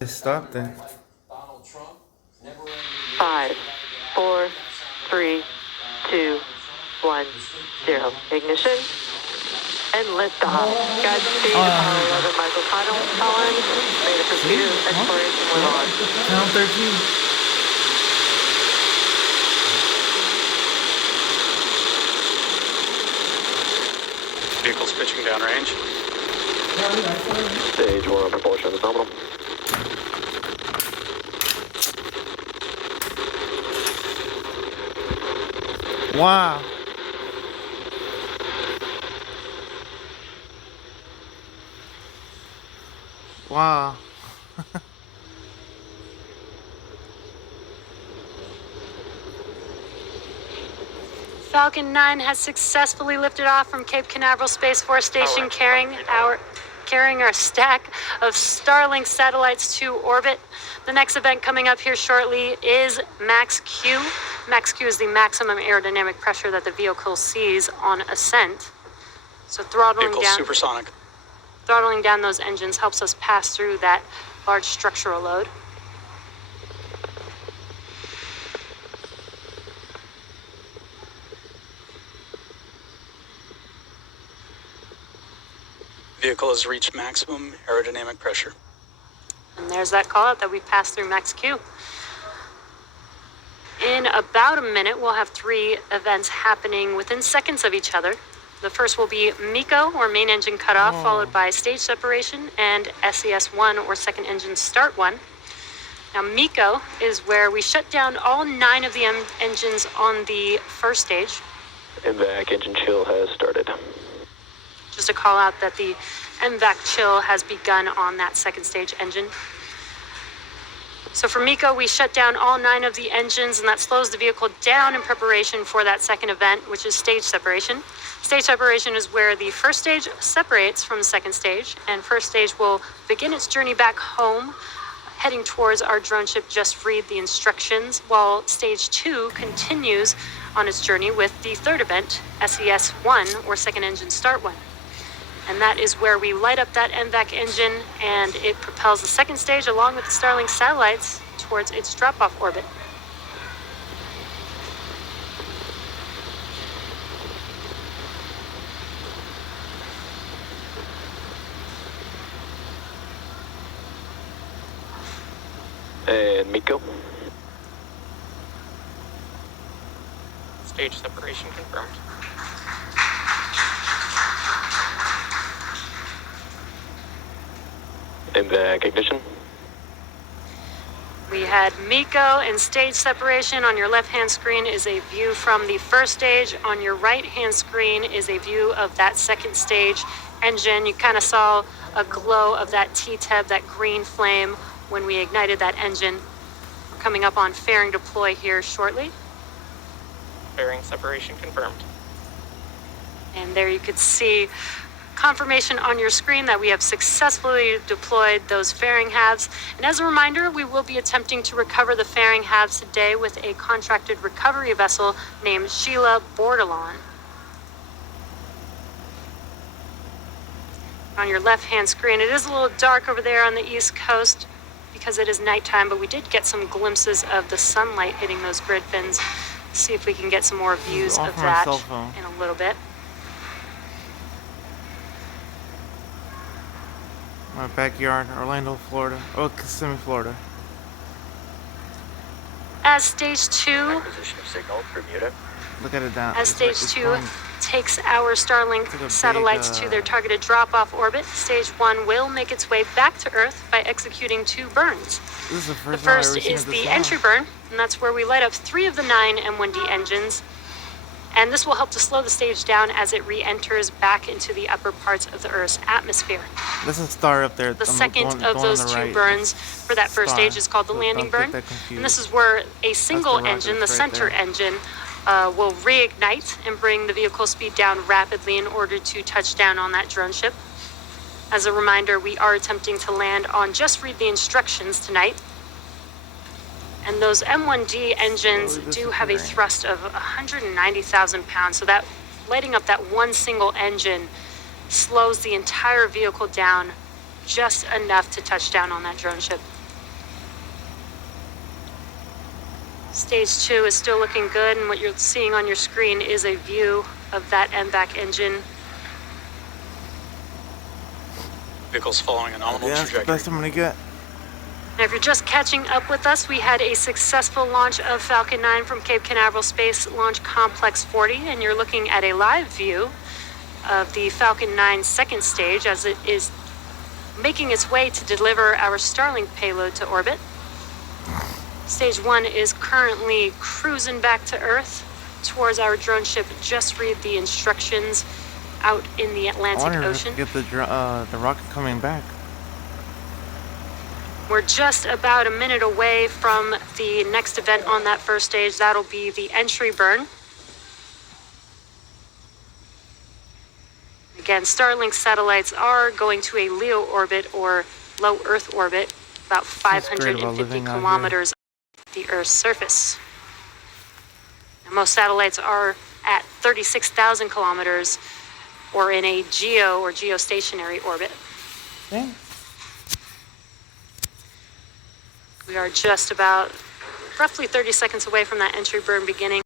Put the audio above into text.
Just stop then. 5, 4, 3, 2, 1, 0. Ignition and liftoff. Godspeed, Apollo 11, Michael Collins. May the pursuit of exploration live on. Count 13. Vehicle's pitching downrange. Stage 1 propulsion is nominal. Wow. Wow. Falcon 9 has successfully lifted off from Cape Canaveral Space Force Station, carrying our stack of Starlink satellites to orbit. The next event coming up here shortly is Max Q. Max Q is the maximum aerodynamic pressure that the vehicle sees on ascent. So throttling down those engines helps us pass through that large structural load. Vehicle has reached maximum aerodynamic pressure. And there's that call out that we passed through Max Q. In about a minute, we'll have 3 events happening within seconds of each other. The first will be MECO, or main engine cutoff, followed by stage separation, and SES-1, or second engine start 1. Now, MECO is where we shut down all 9 of the engines on the first stage. MVAC engine chill has started. Just a call out that the MVAC chill has begun on that second stage engine. So for MECO, we shut down all 9 of the engines, and that slows the vehicle down in preparation for that second event, which is stage separation. Stage separation is where the first stage separates from the second stage, and first stage will begin its journey back home, heading towards our drone ship Just Read the Instructions, while stage 2 continues on its journey with the third event, SES-1, or second engine start 1. And that is where we light up that MVAC engine, and it propels the second stage along with the Starlink satellites towards its drop-off orbit. And MECO. Stage separation confirmed. MVAC ignition. We had MECO and stage separation. On your left-hand screen is a view from the first stage. On your right-hand screen is a view of that second stage engine. You kind of saw a glow of that T-tab, that green flame, when we ignited that engine. We're coming up on fairing deploy here shortly. Fairing separation confirmed. And there you could see confirmation on your screen that we have successfully deployed those fairing halves. And as a reminder, we will be attempting to recover the fairing halves today with a contracted recovery vessel named Sheila Bordelon. On your left-hand screen, it is a little dark over there on the East Coast because it is nighttime, but we did get some glimpses of the sunlight hitting those grid fins. See if we can get some more views of that in a little bit. My backyard, Orlando, Florida. Oh, Kissimmee, Florida. As stage 2, Acquisition of signal, Bermuda. Look at it down. as stage 2 takes our Starlink satellites to their targeted drop-off orbit, stage 1 will make its way back to Earth by executing 2 burns. This is The first is the entry burn, and that's where we light up 3 of the 9 M1D engines. And this will help to slow the stage down as it re-enters back into the upper parts of the Earth's atmosphere. There's a star up there. The second of those 2 burns for that first stage is called the landing burn. And this is where a single engine, the center engine, will reignite and bring the vehicle speed down rapidly in order to touch down on that drone ship. As a reminder, we are attempting to land on Just Read the Instructions tonight. And those M1D engines do have a thrust of 190,000 pounds. So that lighting up that one single engine slows the entire vehicle down just enough to touch down on that drone ship. Stage 2 is still looking good, and what you're seeing on your screen is a view of that MVAC engine. Vehicle's following a nominal Yeah, that's the trajectory. best I'm gonna get. And if you're just catching up with us, we had a successful launch of Falcon 9 from Cape Canaveral Space Launch Complex 40, and you're looking at a live view of the Falcon 9 second stage as it is making its way to deliver our Starlink payload to orbit. Stage 1 is currently cruising back to Earth towards our drone ship. Just read the instructions out in the I Atlantic wonder if Ocean. I can get the rocket coming back. We're just about a minute away from the next event on that first stage. That'll be the entry burn. Again, Starlink satellites are going to a LEO orbit or low Earth orbit, about What's great about 550 living out here? kilometers off the Earth's surface. And most satellites are at 36,000 kilometers or in a geo or geostationary orbit. Okay. We are just about roughly 30 seconds away from that entry burn beginning.